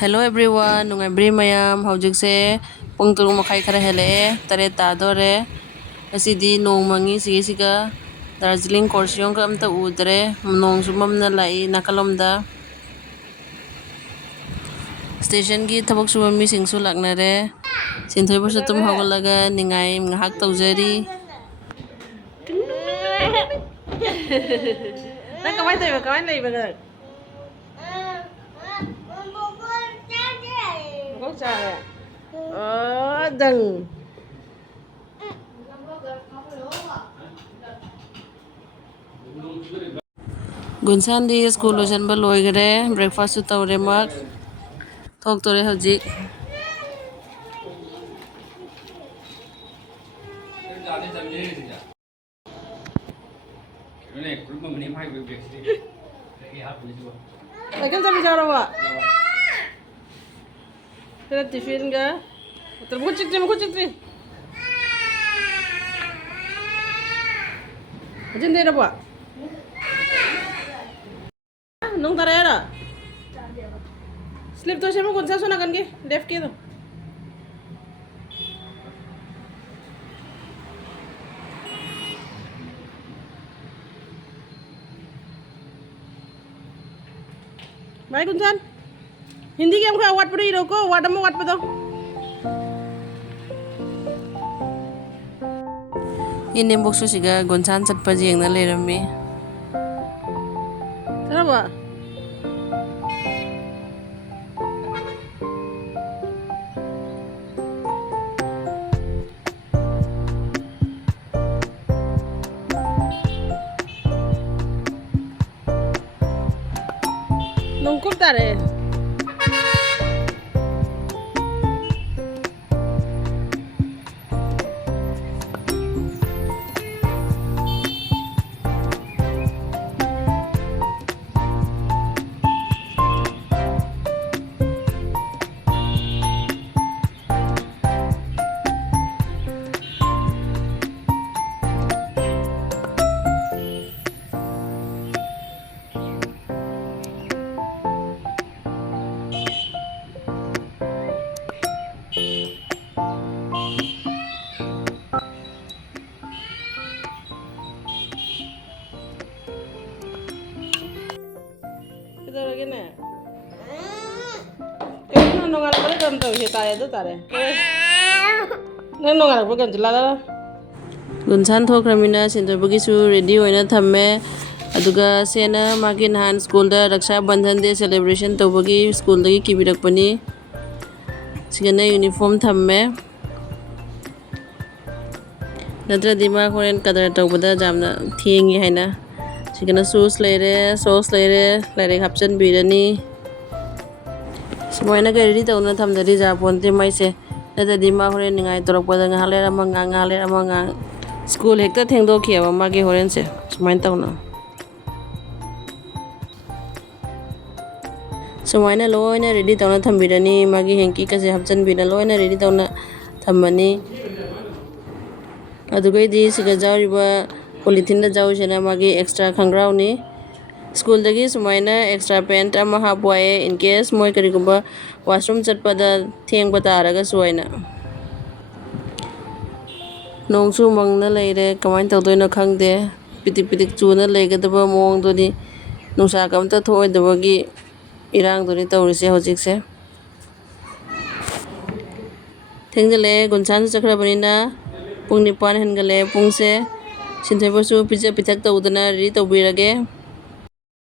Hello everyone, nungaybre mayam. Haujikse pung 7:30 khara hele, tare tadore. Asidi nong mangi siga Darjeeling Korsiong ka amta udre, nong sumamna lai nakalomda. Station gi thabak suba mi singsu laknare. Sinthoi basu tum hawalaga ningai ngahak tawjari. Nang kamay lay ba? Bố cha à? Đừng. Gunsandi school lojanba loigare, breakfast su tawre mak. Thok tore haujik. Lại kan sabi jara ba? Tera tiffin ga. Terus kucik tri. Ajin deh apa? Nung tara ya? Slip tuh siapa kunci sana kan ke? Left ke tuh. Baik kuncan. Hindi game ka wat puri ko, wat mo wat pa to. Inim boksu siga gonsan chatpa jengna lerami. Kenapa? Nungkul tare. Kita lagi nih. Kayaknya nongal apa dalam tahu sih tare itu tare. Neng nongal apa kan jelas. Gunsan thokramina sinthoi bagisu ready oina thamme. Aduga sena magi nahan school da Raksha Bandhan Day celebration tawbagi school dagi kibirakpani. Sigana uniform thamme. Natradi ma horen kadar tawbada jamna thengi haina. Sigana shoes leire lairek hapchan birani. Sumaina ga ready tawna thamdari japonte maise. Natradi ma horen ningai torakpada ngahalera ma school hekta thengdo khiyaba magi horen se sumain tawna. Sumaina loina ready tawna thambirani magi henki kase hapchan bina loina ready tawna thambani. Adugaidi siga jawriba polythene da jawsena magi extra khangrauni. School dagi sumaina extra pant ama hapwaye in case moi karigumba washroom chatpada thengba taraga suaina. Nongsu mangna leire kamain tawdoina khangde pitik chuna leigadaba mong doni nungsa kamta thoidabagi irang doni tawrise hojikse. Thengjale gunsan chakrabanina pung 9 hengale pungse sinthoi basu pizza pithak tawdana ready tawbirage.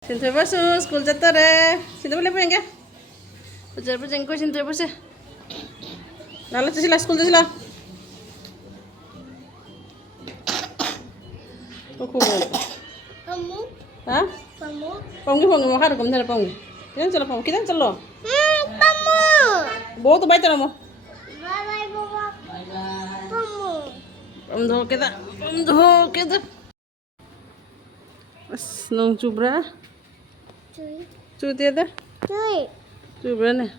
Sinthoi basu school jattare. Sinthoi bole penge. Bajar jengko sinthoi base. Nala sila school sila. Aku kamu? Hah? Kamu? Kamu mau kamu dari kamu? Kita calo. Kamu. Bawa tuh baca nama. Bye bawa. Kamu. Kamu kita. As nong cubra. Cuy tiada. Cubra nih.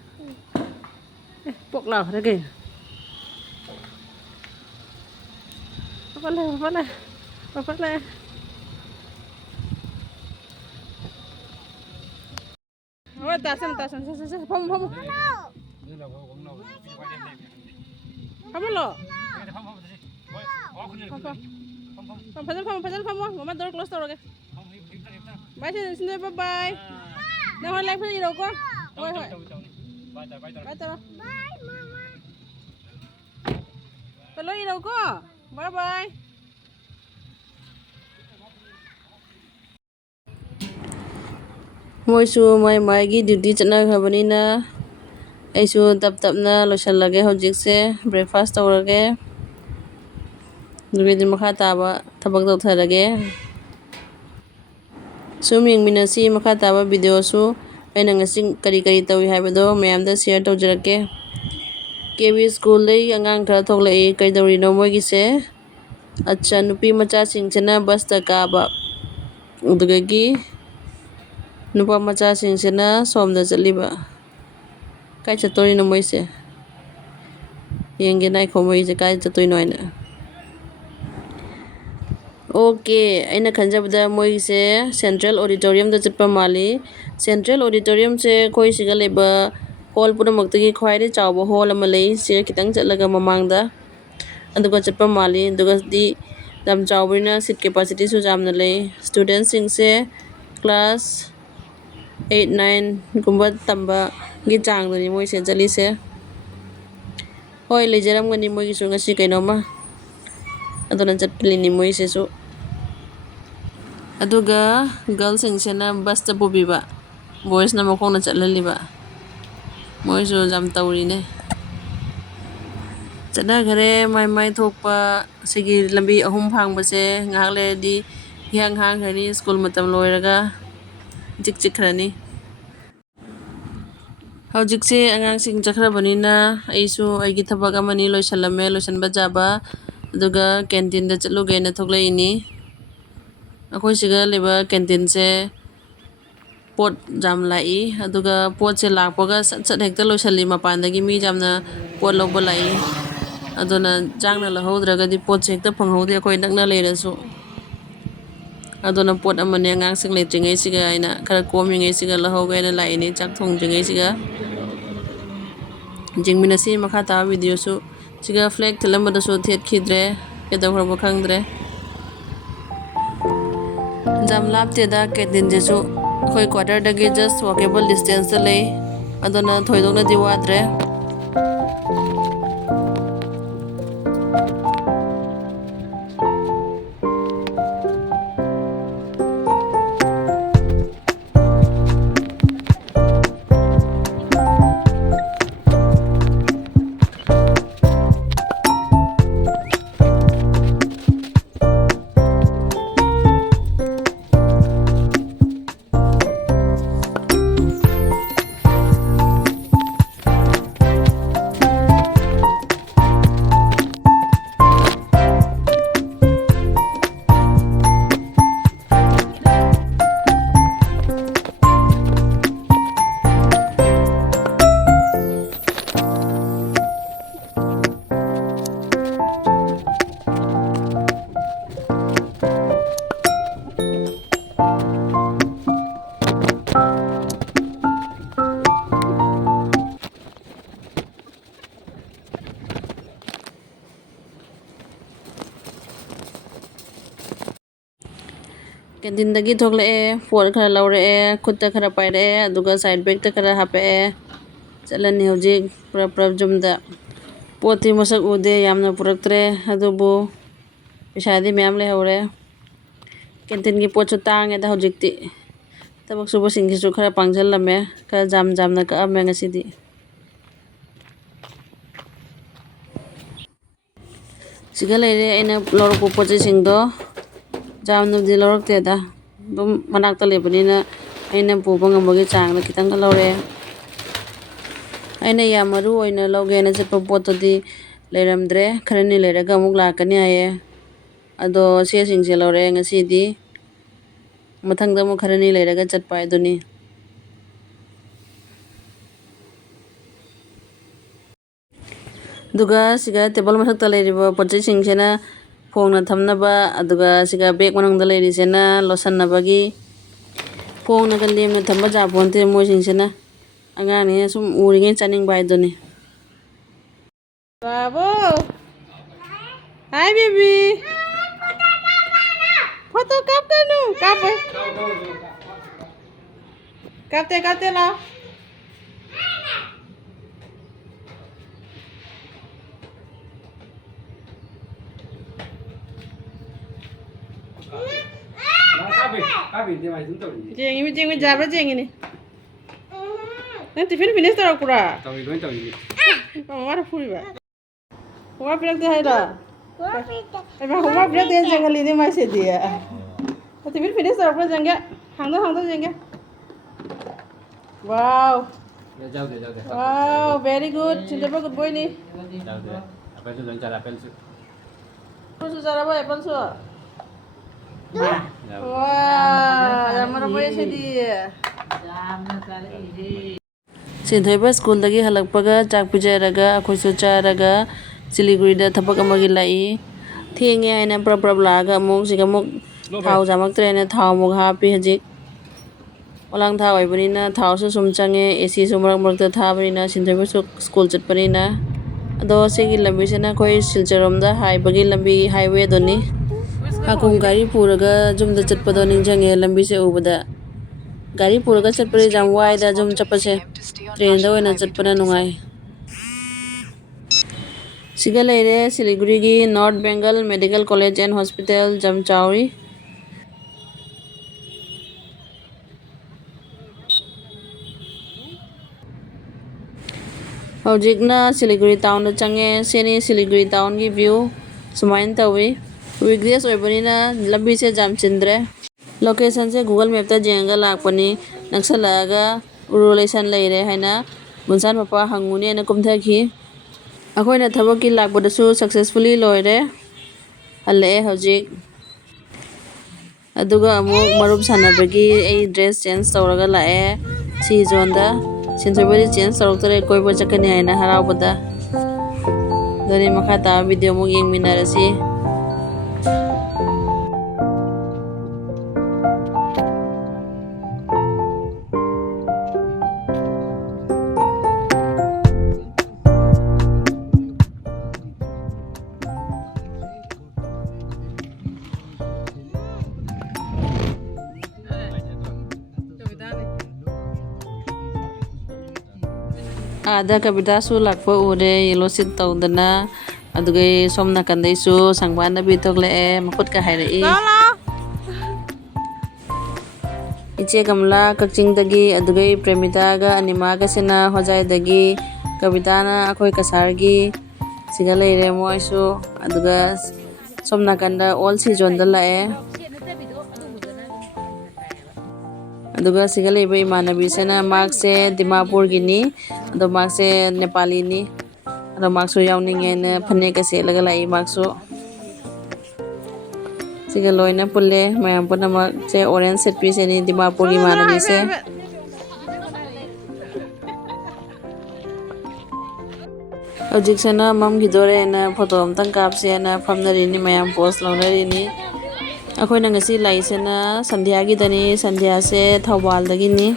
Pok lah lagi. Apa lah? Apa lah? Apa तासम फम लो फजल फम mama door close तौरगे by Sindhu by ना her life फजल को होय bye तरो चलो को बाय बाय मोइसु माई माइगी ड्यूटी चटनाखरबनिना अइसु तप तपना लोइसल्लगे हौजिकसे ब्रेकफास्ट तौरगे दुगेदि मखा ताबा थबक तौथरगे सुम येंमिनसी मखा ताबा वीडियोसु अइना ngasi करी करी तौई हाइबदो मयामदा शेयर तौजरके केवी स्कूल दई अंगांग खरा थोकलई कइदौरिनो मोइगिसे अच्छा नुपी मचा सिंगसेना बस ता काबा उदुगगी नुपा मचा सिंगसेना सोमदा चलिबा काय चतोरिनो मोइसे येंगे नाइखो मोइसे काय चतोइनो आइना ओके अइना खंजबदा मोइसे सेंट्रल ऑडिटोरियम दा चटपा माली सेंट्रल ऑडिटोरियम से खोइ सिगा लेबा हॉल पुरमक्तगी ख्वाइदे चावबा हॉल अमा लई से खितंग चटलगा ममांगदा अदुगा चटपा माली दुगादी दम चावबरिना सीट कैपेसिटी सु जामना लई स्टूडेंट सिंगसे क्लास 8-9 गुम्बा तंबा गी चांगदनी मोइसे चलिसे होय लेजरमगनी मोइगिसु ngasi कैनोमा अदुना चटलिनी मोइसेसु अदुगा गर्ल सिंगसेना बस ता पुबिबा बॉयज ना मखोंना चटललिबा मोइसु जाम तौरिने चटना घरे माई माई थोकपा सिगी लंबी अहुम फांगबसे ngahak लेदी हियांग हांग खरनी स्कूल मतम लोइरगा जिक जिक खरनी हौजिकसे अंगांगसिंग चखरबनिना अइसु अइगी थबक अमनी लोइसल्लमे लोइसनबा जाबा अदुगा कैंटीन दा चटलुगेना थोकलइनी अखोइ सिगा लेबा कैंटीन से पोट जाम लाई अदुगा पोट से लाकपगा सट सट हेक्ता लोइसल्ली मपानदगी मी जामना पोट लौबा लाई अदुना जांगना लहौद्रगदी पोट से हेक्ता फंगहौदे अखोइ नकना लेरसु अदुना पोट अमने अंगांगसिंग लेत्रिङै सिगा आइना खरा कोमिङै सिगा लहौगैना लाइनी चाक थोंज्रिङै सिगा जिंगमिनसी मखा ताबा वीडियोसु सिगा फ्लैग थिलमबदसु थेटखिद्रे केदौखरबो खंद्रे जाम लापतेदा कैंटीन जेसु अखोइ क्वार्टरदगी जस्ट वॉकेबल डिस्टेंस दा लई अदुना थोइदोंनादि वाद्रे कैंटीनदगी थोकलए फोन खरा लौरए खुत्ता खरा पाइरए अदुगा साइड बैग खरा हापए चलनी हौजिक पुरप पुरप जुमदा पोती मसक उदे यामना पुरक्तरे अदुबु पैसादी मयाम लेहौरे कैंटीनगी पोटसु तांगेदा हौजिकती थबक सुबसिंगिसु खरा पांगजल्लमे खरा जाम जामना कअमे ngasiदी सिगा लेरे अइना लौरकपु पोतचैसिंगदो जामनुबदि लौरक्तेदा दुम मनाक्ता लेबनिना अइना पुबा ngambagi चांगदा खितंग लौरे अइना याम मरु ओइना लौगेना चटपा पोतदि लेरमद्रे खरनी लेरगा अमुक लाकनी हाये अदो सेसिंगसे लौरे ngasiदी मथंगदा अमुक खरनी लेरगा चटपा हाइदुनी दुगा सिगा टेबल मथक्ता लेरिबा पोतचैसिंगसेना फोंगना थमनबा अदुगा सिगा बैग मनंगदा लेरिसेना लोसन्नबगी फोंगना लेमना थम्बा जापोनते मोइसिंगसेना ꯑꯉꯥꯡꯅꯤꯅ ꯁꯨꯝ ꯎꯔꯤꯉꯩ ꯆꯥꯅꯤꯡꯕ ꯍꯥꯏꯗꯨꯅꯤ. Babu. Hi baby. Foto kap kanu. Kap. Kapte lao. Jeng ini jabra jeng ini. Nanti finish taruh pura. Mama ada puri ba. Mama bilang tu hai dah. Mama bilang dia jangan ini masih dia. Nanti finish taruh pura jangan. Hang jangan. Wow. Wow, very good. Cinta good boy ni. Apel su lancar apel su. Apel cara apa apel su? Wah, yang mana boy sih dia? Sinthoiba school dagi halakpaga chak pijaraga akhoisu charaga Siligurida thapak amagi lai thenge aina prap laga amuk sigamuk thau jamak trena thau muk hapi hajik olang thau oibanina thau su sum change AC su marak ta thabanina sinthoiba school chatpanina ado segi lambi sena khoi silcharomda haibagi lambi highway doni hakum gari puraga jumda chatpado ningjange lambi se ubada gari puraga chatpare jam waida jum chapase train da oina chatpana nungai siga leire Siliguri gi North Bengal Medical College and Hospital Jamchauri hojikna Siliguri town da change seni Siliguri town gi view sumain tawi weekdays oibanina lambi se jam chindre location se Google Map ta jenga lakpani naksalaga urulation leire haina bunsan papa hanguni na kumthaki akoina thabaki lakpadasu successfully loire halle hojik aduga amuk marup sanabagi ei dress change tawraga lae si zonda sinthoibari change tawraktare koiba chakani haina haraubada doni makha ta video muk yengminarasi ada kabita su lakpa ure yellow sit tawdana adugai somna kandai su sangbana bitokle makut ka hairei iche kamla kakching dagi adugai premita ga anima ga sena hojai dagi kabita na akhoi kasargi siga leire moisu aduga somna kanda all season da lae aduga siga leiba imanabi sena mark se Dimapur gini ado mark se Nepali ni ado mark su yawninge na phane ka se laga lai mark su siga loina pulle mayam puna mark se orange set piece ni Dimapur gi imanabi se hojik sena mam gidore na photo amtang kapse na phamnari ni mayam post launari ni akhoi ngasi laisena sandhya gi dani sandhya se Thawbal dagi ni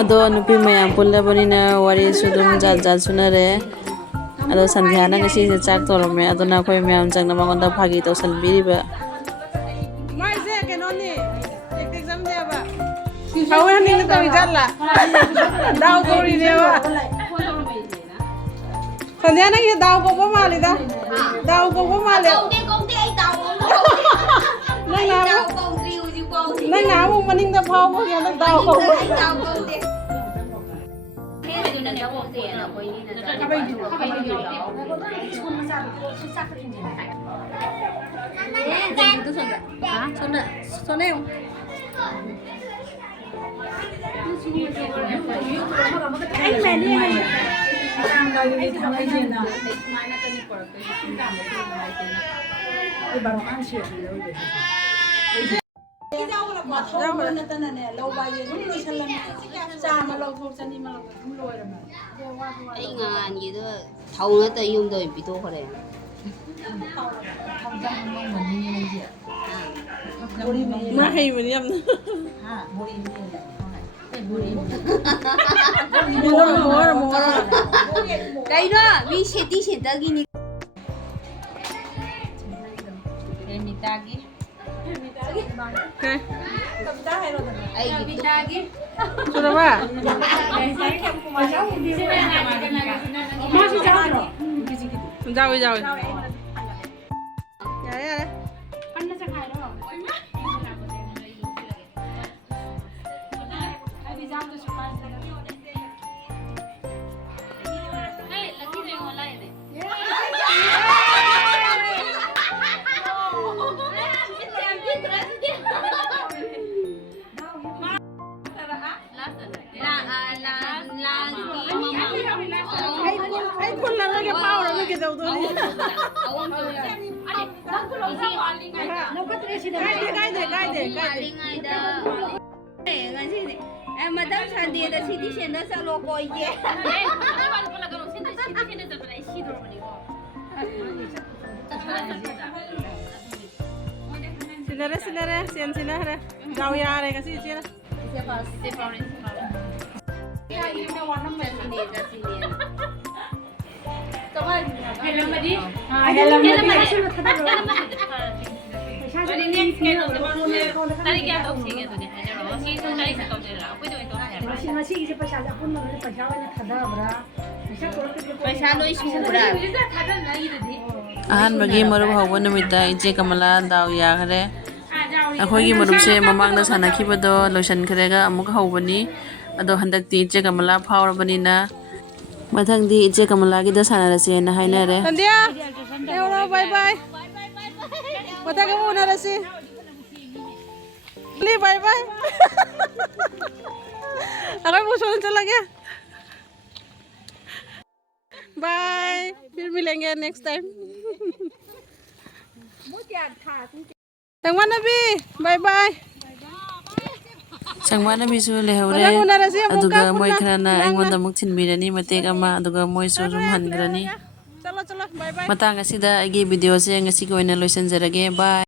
ado nupi mayam pullabani na wari sudum jat sunare ado sandhya na ngasi se chak torome ado na khoi mayam changna mangonda phagi to salbiriba mai se kenoni exam de ba hawa ni ta bijalla daw gori dewa sandhya na ye daw ko ba mali da daw ko ba mali nang na mo maning da phao mo yan daw ko Anh ngàn gì đó thầu nó tới dùng đời bị tô khỏi ma hay mà em Đây đó, vì sẽ đi sẽ tới gini. Okay. Ay, gitu. Sudah ba? Jauh jauh. Ya ya. Ay kun lang lagi power mo kita uto ni. Em mà tao sản điện là city center sao lo coi gì? Sila sian sila re. Jauh ya re kasi sila. ꯑꯍꯥꯟꯕꯒꯤ ꯃꯔꯨꯞ ꯍꯧꯕ ꯅꯨꯃꯤꯠꯇ ꯏꯆꯦ ꯀꯃꯂꯥ ꯗꯥꯎ ꯌꯥꯈ꯭ꯔꯦ ꯑꯩꯈꯣꯏꯒꯤ ꯃꯔꯨꯞꯁꯦ ꯃꯃꯥꯡꯗ ꯁꯥꯟꯅꯈꯤꯕꯗꯣ ꯂꯣꯏꯁꯤꯟꯈ꯭ꯔꯦꯒ ꯑꯃꯨꯛ ꯍꯧꯕꯅꯤ ꯑꯗꯣ ꯍꯟꯗꯛꯇꯤ ꯏꯆꯦ ꯀꯃꯂꯥ ꯐꯥꯎꯔꯕꯅꯤꯅ ꯃꯊꯪꯗꯤ ꯏꯆꯦ ꯀꯃꯂꯥꯒꯤꯗ ꯁꯥꯟꯅꯔꯁꯦꯅ ꯍꯥꯏꯅꯔꯦ Sandia. Euro bye bye. Mata kamu narasi. Li bye bye. Aku mau soal lagi. Bye. फिर मिलेंगे next time. Tangwanabi. Bye bye. ꯁꯪꯃꯥꯟꯅꯕꯤꯁꯨ ꯂꯩꯍꯧꯔꯦ ꯑꯗꯨꯒ ꯃꯣꯏ ꯈꯔꯅ ꯑꯩꯉꯣꯟꯗ ꯑꯃꯨꯛ ꯊꯤꯟꯕꯤꯔꯅꯤ ꯃꯇꯦꯛ ꯑꯃ ꯑꯗꯨꯒ ꯃꯣꯏꯁꯨ ꯑꯗꯨꯝ ꯍꯟꯈ꯭ꯔꯅꯤ Chalo chalo bye bye. ꯃꯇꯥꯡ ꯑꯁꯤꯗ ꯑꯩꯒꯤ ꯚꯤꯗꯤꯑꯣꯁꯦ ꯉꯁꯤꯒꯤ ꯑꯣꯏꯅ ꯂꯣꯏꯁꯤꯟꯖꯔꯒꯦ ꯕꯥꯏ